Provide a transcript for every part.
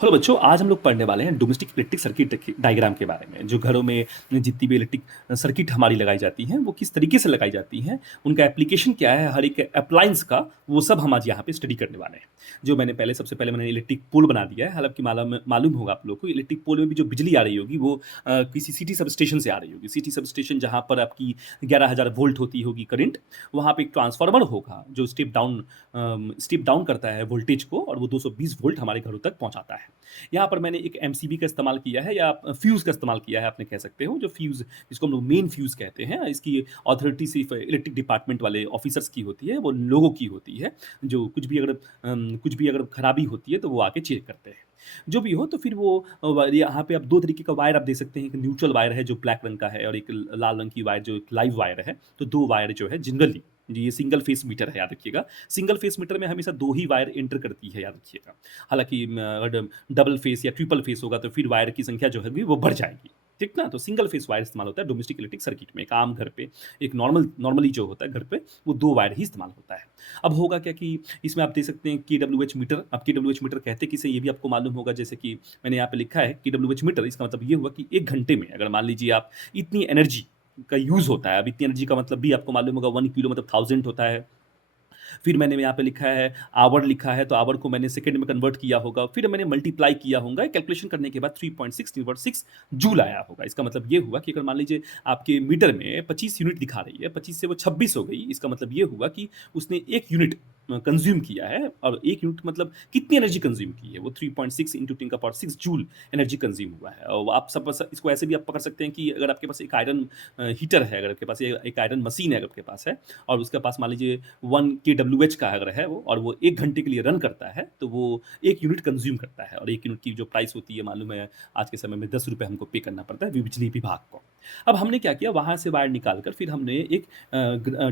Hello बच्चों, आज हम लोग पढ़ने वाले हैं डोमेस्टिक इलेक्ट्रिक सर्किट डायग्राम के बारे में। जो घरों में जितनी भी इलेक्ट्रिक सर्किट हमारी लगाई जाती हैं, वो किस तरीके से लगाई जाती हैं, उनका एप्लीकेशन क्या है, हर एक अप्लायंस का, वो सब हम आज यहाँ पे स्टडी करने वाले हैं। जो मैंने पहले सबसे पहले मैंने इलेक्ट्रिक पोल बना दिया है। हालाँकि मालूम मालूम होगा आप लोग को, इलेक्ट्रिक पोल में भी जो बिजली आ रही होगी वो किसी सिटी सबस्टेशन से आ रही होगी। सिटी सबस्टेशन जहाँ पर आपकी 11,000 वोल्ट होती होगी करंट, वहाँ पे एक ट्रांसफार्मर होगा जो स्टेप डाउन करता है वोल्टेज को, और वो 220 वोल्ट हमारे घरों तक पहुँचाता है। यहाँ पर मैंने एक एमसीबी का इस्तेमाल किया है, या फ्यूज़ का इस्तेमाल किया है, आपने कह सकते हो। जो फ्यूज़, जिसको हम लोग मेन फ्यूज़ कहते हैं, इसकी अथॉरिटी सिर्फ़ इलेक्ट्रिक डिपार्टमेंट वाले ऑफ़िसर्स की होती है, वो लोगों की होती है, जो कुछ भी अगर खराबी होती है तो वो आके चेक करते हैं। जो भी हो, तो फिर वो यहाँ पे आप 2 तरीके का वायर आप देख सकते हैं। एक न्यूट्रल वायर है जो ब्लैक रंग का है, और एक लाल रंग की वायर जो एक लाइव वायर है। तो 2 वायर जो है जनरली, जी, ये सिंगल फेस मीटर है, याद रखिएगा। सिंगल फेस मीटर में हमेशा 2 ही वायर एंटर करती है, याद रखिएगा। हालाँकि अगर डबल फेस या ट्रिपल फेस होगा तो फिर वायर की संख्या जो है वो बढ़ जाएगी। ठीक ना? तो सिंगल फेस वायर इस्तेमाल होता है डोमेस्टिक इलेक्ट्रिक सर्किट में। एक आम घर पे, एक नॉर्मली जो होता है घर पे, वो 2 वायर ही इस्तेमाल होता है। अब होगा क्या कि इसमें आप देख सकते हैं केडब्ल्यूएच मीटर। अब केडब्ल्यूएच मीटर कहते किसे, ये भी आपको मालूम होगा। जैसे कि मैंने यहाँ पे लिखा है केडब्ल्यूएच मीटर, इसका मतलब ये हुआ कि 1 घंटे में अगर मान लीजिए आप इतनी एनर्जी का यूज़ होता है। अब इतनी एनर्जी का मतलब भी आपको मालूम होगा, 1 किलो मतलब 1000 होता है। फिर मैंने यहाँ पे लिखा है आवर लिखा है, तो आवर को मैंने सेकंड में कन्वर्ट किया होगा, फिर मैंने मल्टीप्लाई किया होगा। कैलकुलेशन करने के बाद 3.6 जूल आया होगा। इसका मतलब ये हुआ कि अगर मान लीजिए आपके मीटर में 25 यूनिट दिखा रही है, 25 से वो 26 हो गई। इसका मतलब ये हुआ कि उसने 1 यूनिट कंज्यूम किया है, और 1 यूनिट मतलब कितनी एनर्जी कंज्यूम की है, वो 3.6 इंटू 10 जूल एनर्जी कंज्यूम हुआ है। और आप सब इसको ऐसे भी आप पकड़ सकते हैं कि अगर आपके पास एक आयरन हीटर है, अगर आपके पास एक आयरन मशीन है, अगर आपके पास है, और उसके पास मान लीजिए 1 केडब्ल्यूएच का अगर है वो, और वो 1 घंटे के लिए रन करता है, तो वो 1 यूनिट कंज़्यूम करता है। और 1 यूनिट की जो प्राइस होती है, मालूम है, आज के समय में ₹10 हमको पे करना पड़ता है बिजली विभाग को। अब हमने क्या किया, वहाँ से वायर निकाल कर फिर हमने एक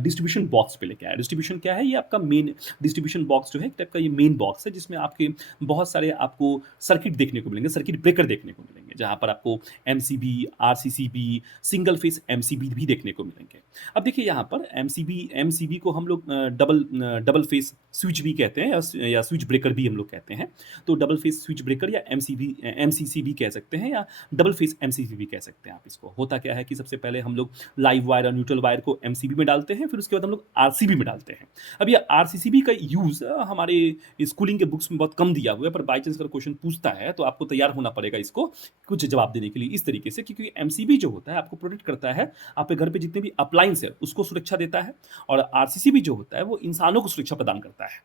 डिस्ट्रीब्यूशन बॉक्स पे लेके आए। डिस्ट्रीब्यूशन क्या है, ये आपका मेन डिस्ट्रीब्यूशन बॉक्स जो है, एक टाइप का ये मेन बॉक्स है, जिसमें आपके बहुत सारे आपको सर्किट देखने को मिलेंगे, सर्किट ब्रेकर देखने को मिलेंगे, जहाँ पर आपको MCB, RCCB, single phase MCB भी देखने को मिलेंगे। अब देखिए यहाँ पर एमसीबी को हम लोग डबल फेस स्विच भी कहते हैं, या स्विच ब्रेकर भी हम लोग कहते हैं। तो डबल फेस स्विच ब्रेकर या एमसीसी भी कह सकते हैं, या डबल फेस एमसीबी भी कह सकते हैं आप इसको। होता क्या है कि सबसे पहले हम लोग लाइव वायर और न्यूट्रल वायर को एमसीबी में डालते हैं, फिर उसके बाद हम लोग आरसीबी में डालते हैं। अब ये आरसीसीबी का यूज़ हमारे स्कूलिंग के बुक्स में बहुत कम दिया हुआ है, पर बाई चांस अगर क्वेश्चन पूछता है तो आपको तैयार होना पड़ेगा इसको कुछ जवाब देने के लिए इस तरीके से, क्योंकि एमसीबी जो होता है आपको प्रोटेक्ट करता है, आपके घर पे जितने भी अप्लायंस है उसको सुरक्षा देता है, और आरसीसीबी जो होता है वो इंसानों को सुरक्षा प्रदान करता है।